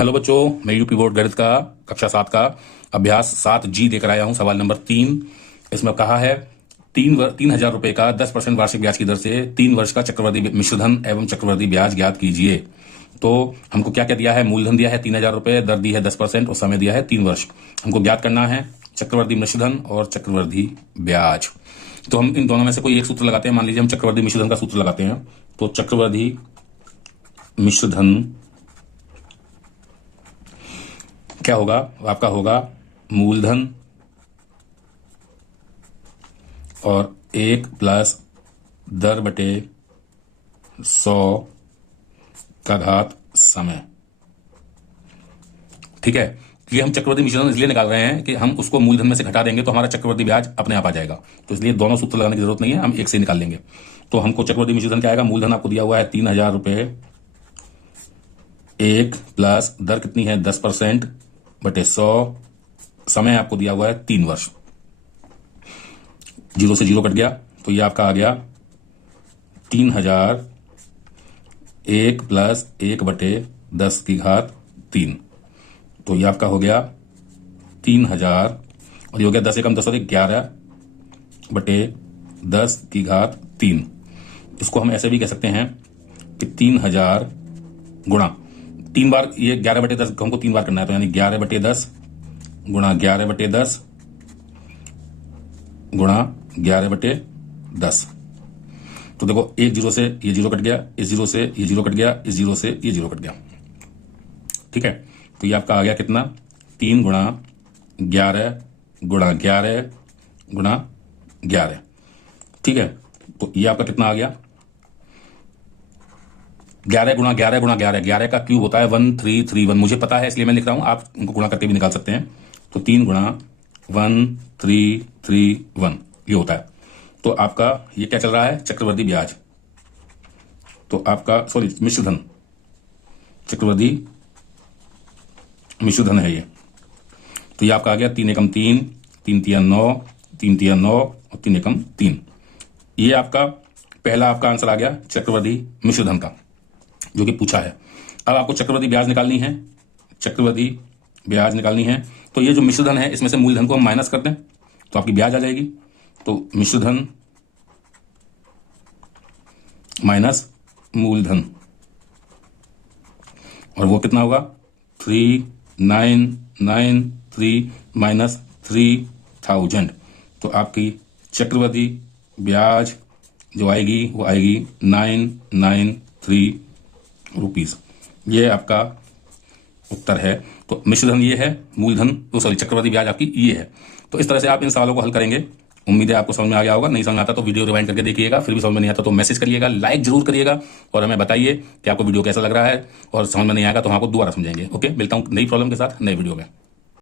Hello बच्चों, मैं UP board गणित का कक्षा 7 का अभ्यास 7G लेकर आया हूं। सवाल नंबर 3। इसमें कहा है 3,000 रुपए का 10% वार्षिक ब्याज की दर से 3 वर्ष का चक्रवर्ती मिश्रधन एवं चक्रवर्ती ब्याज ज्ञात कीजिए। तो हमको क्या क्या दिया है? मूलधन दिया है 3,000 रुपए, दर दी है 10% और समय दिया है 3 वर्ष। हमको ज्ञात करना है चक्रवर्ती मिश्रधन और चक्रवर्ती ब्याज। तो हम इन दोनों में से कोई एक सूत्र लगाते हैं। मान लीजिए हम चक्रवर्ती मिश्रधन का सूत्र लगाते हैं। तो चक्रवर्ती मिश्रधन क्या होगा? आपका होगा मूलधन और 1 प्लस दर बटे 100 का घात समय। ठीक है, ये हम चक्रवर्ती मिश्रधन इसलिए निकाल रहे हैं कि हम उसको मूलधन में से घटा देंगे तो हमारा चक्रवर्ती ब्याज अपने आप आ जाएगा। तो इसलिए दोनों सूत्र लगाने की जरूरत नहीं है, हम एक से निकाल लेंगे। तो हमको चक्रवर्ती मिश्रधन क्या आएगा? मूलधन आपको दिया हुआ है 3,000 रुपए, 1 प्लस दर कितनी है 10% बटे 100, समय आपको दिया हुआ है 3 वर्ष। 0 से 0 कट गया तो ये आपका आ गया 3,000 1 प्लस 1 बटे 10 की घात 3। तो ये आपका हो गया 3,000 और ये हो गया 10 एकम 10 और 11 बटे 10 की घात 3। इसको हम ऐसे भी कह सकते हैं कि 3,000 गुणा 3 बार, ये 11 बटे 10 हमको 3 बार करना है, तो यानी 11 बटे 10 गुणा 11 बटे 10 गुणा 11 बटे 10। तो देखो, एक 0 से ये 0 कट गया, इस 0 से ये 0 कट गया, इस 0 से ये 0 कट गया। ठीक है, तो ये आपका आ गया कितना? 3 गुणा 11 गुणा 11 गुणा 11। ठीक है, तो ये आपका कितना आ गया? 11 गुणा 11 गुणा 11, 11 का क्यूब होता है 1331। मुझे पता है इसलिए मैं लिख रहा हूं, आप इनको गुणा करके भी निकाल सकते हैं। तो 3 गुणा 1331 ये होता है। तो आपका ये क्या चल रहा है? चक्रवर्ती ब्याज। तो आपका मिश्रधन, चक्रवर्ती मिश्रधन है ये। तो ये आपका आ गया 3 एकम 3, 3 तिया 9, 3 तिया 9 और 3 एकम 3। ये आपका पहला आपका आंसर आ गया चक्रवर्ती मिश्रधन का, जो कि पूछा है। अब आपको चक्रवर्ती ब्याज निकालनी है, चक्रवर्ती ब्याज निकालनी है। तो ये जो मिश्रधन है इसमें से मूलधन को हम माइनस कर दें तो आपकी ब्याज आ जाएगी। तो मिश्रधन माइनस मूलधन, और वो कितना होगा? 3,993 माइनस 3,000। तो आपकी चक्रवर्ती ब्याज जो आएगी वो आएगी 993 रुपीज। ये आपका उत्तर है। तो मिश्रधन ये है, मूलधन चक्रवर्ती ब्याज आपकी ये है। तो इस तरह से आप इन सवालों को हल करेंगे। उम्मीद है आपको समझ में आ गया होगा। नहीं समझ में आता तो वीडियो रिवाइंड करके देखिएगा। फिर भी समझ में नहीं आता तो मैसेज करिएगा, लाइक जरूर करिएगा और हमें बताइए कि आपको वीडियो कैसा लग रहा है। और समझ में नहीं आएगा तो हम आपको दोबारा समझेंगे। ओके, मिलता हूं नई प्रॉब्लम के साथ नए वीडियो में।